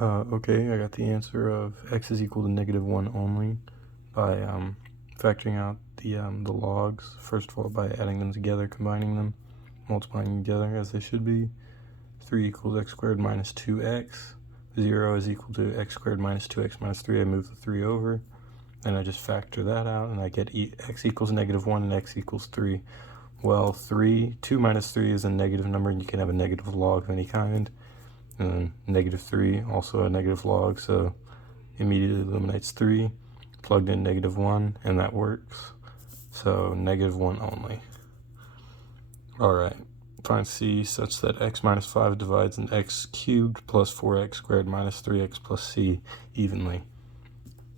Okay, I got the answer of x is equal to -1 only by factoring out the logs. First of all, by adding them together, combining them, multiplying together as they should be. 3 equals x squared minus 2x. 0 is equal to x squared minus 2x minus 3. I move the 3 over, and I just factor that out, and I get x equals -1 and x equals 3. Well, 2 minus 3 is a negative number, and you can have a negative log of any kind. And then -3, also a negative log, so immediately eliminates 3. Plugged in -1, and that works. So -1 only. Alright, find c such that x minus 5 divides an x cubed plus 4x squared minus 3x plus c evenly.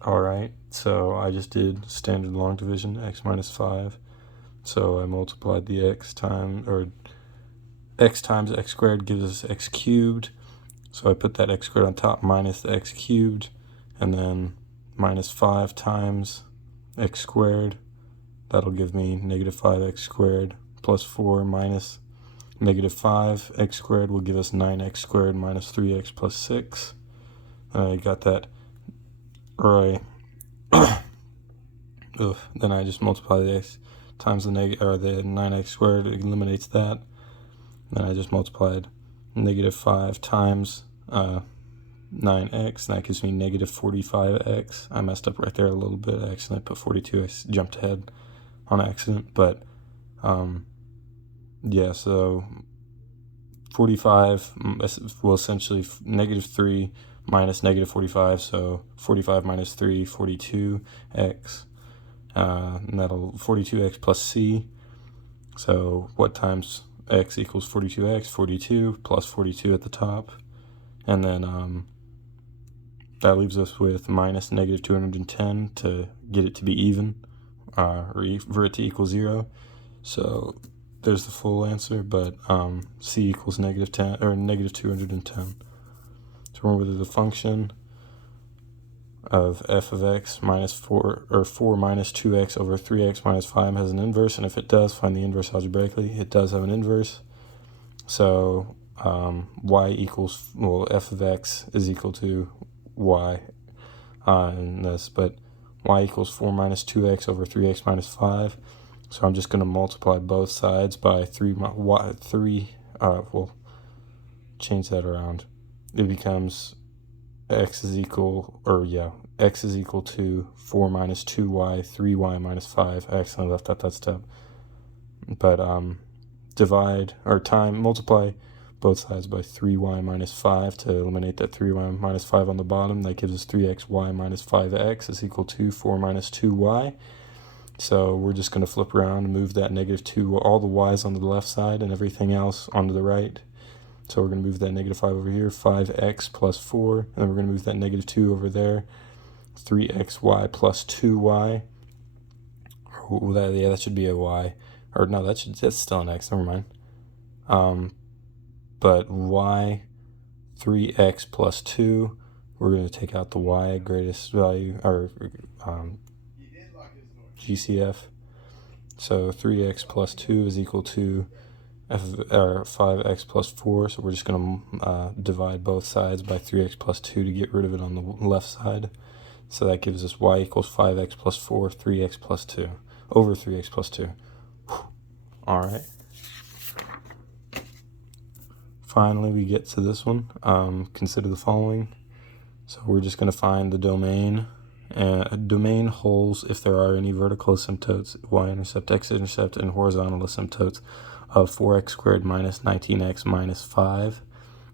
Alright, so I just did standard long division, x minus 5. So I multiplied the x times x squared gives us x cubed. So I put that x squared on top minus the x cubed, and then minus 5 times x squared. That'll give me -5x squared plus 4 minus -5. X squared will give us 9x squared minus 3x plus 6. And I got that right. Then I just multiply the x times the 9x squared. It eliminates that. Then I just multiplied -5 times 9x, and that gives me -45x. I messed up right there a little bit. I accidentally put 42. I jumped ahead on accident, but yeah, so 45 will essentially -3 minus -45, so 45 minus 3, 42x, and that'll 42x plus c. So what times x equals 42x? 42 plus 42 at the top, and then that leaves us with minus -210 to get it to be even, or for it to equal 0. So there's the full answer, but c equals -10 or -210. So remember that the function of f of x minus 4 minus 2x over 3x minus 5 has an inverse, and if it does, find the inverse algebraically. It does have an inverse. So y equals, well, f of x is equal to y in this, but y equals 4 minus 2x over 3x minus 5. So I'm just going to multiply both sides by 3. We'll change that around. It becomes x is equal to 4 minus 2y, 3y minus 5. I accidentally left out that step. But multiply both sides by 3y minus 5 to eliminate that 3y minus 5 on the bottom. That gives us 3xy minus 5x is equal to 4 minus 2y. So we're just going to flip around and move that -2, all the y's on the left side and everything else onto the right. So we're going to move that -5 over here, 5x plus 4, and then we're going to move that -2 over there, 3xy plus 2y. That should be a y. Or no, that's still an x, never mind. But y, 3x plus 2, we're going to take out the y greatest value, or GCF. So 3x plus 2 is equal to 5x plus 4. So we're just going to divide both sides by 3x plus 2 to get rid of it on the left side. So that gives us y equals 5x plus 4, 3x plus 2, over 3x plus 2. All right. Finally, we get to this one. Consider the following. So we're just going to find the domain. Domain holds if there are any vertical asymptotes, y-intercept, x-intercept, and horizontal asymptotes of 4x squared minus 19x minus 5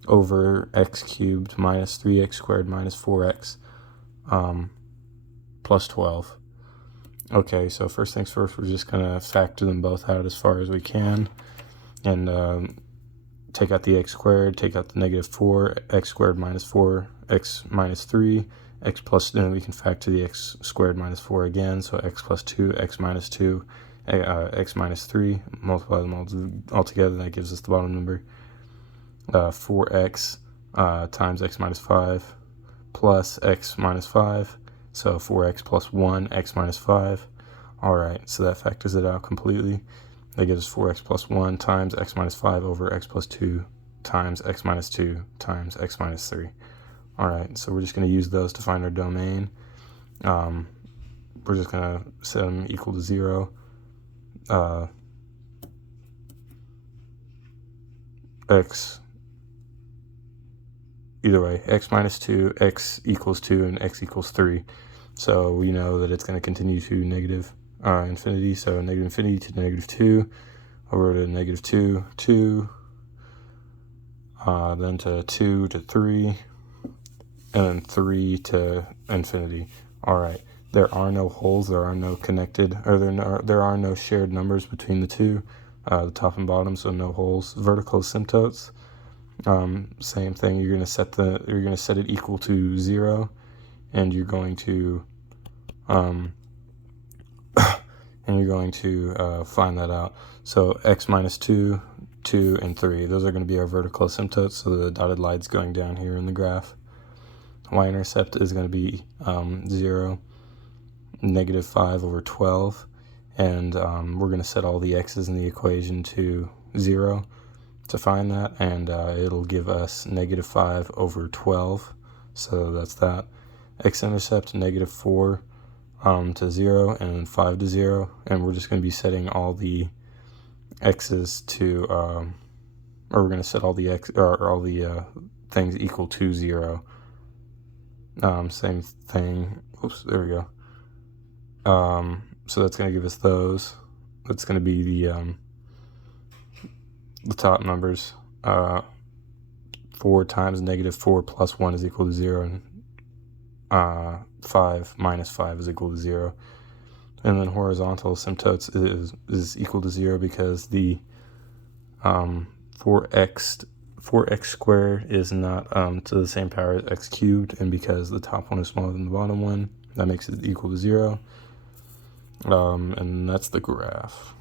over x cubed minus 3x squared minus 4x plus 12. Okay, so first things first, we're just going to factor them both out as far as we can, and take out the x squared, take out the -4, x squared minus 4, x minus 3, x plus, then we can factor the x squared minus 4 again, so x plus 2, x minus 2, x minus 3, multiply them all together, that gives us the bottom number, 4x times x minus 5 plus x minus 5, so 4x plus 1, x minus 5. Alright, so that factors it out completely. That gives us 4x plus 1 times x minus 5 over x plus 2 times x minus 2 times x minus 3. All right, so we're just going to use those to find our domain. We're just going to set them equal to 0. X, either way, x minus 2, x equals 2, and x equals 3. So we know that it's going to continue to negative infinity. So negative infinity to negative 2, over to negative 2, 2, then to 2 to 3, and then 3 to infinity. All right, there are no holes, there are no connected, or there are no shared numbers between the two, the top and bottom, so no holes. Vertical asymptotes, same thing. You're gonna set it equal to 0, and you're going to find that out. So x minus 2, 2, and 3, those are going to be our vertical asymptotes, so the dotted line's going down here in the graph. Y-intercept is going to be 0, negative 5 over 12, and we're going to set all the x's in the equation to 0 to find that, and it'll give us negative 5 over 12, so that's that. X-intercept, negative 4 to 0, and 5 to 0, and we're just going to be setting all the x's to, or we're going to set all the all the things equal to 0. Same thing. Oops, there we go. So that's going to give us those. That's going to be the top numbers. 4 times negative 4 plus 1 is equal to 0, and 5 minus 5 is equal to 0. And then horizontal asymptotes is equal to 0 because the 4x squared is not to the same power as x cubed, and because the top one is smaller than the bottom one, that makes it equal to 0. And that's the graph.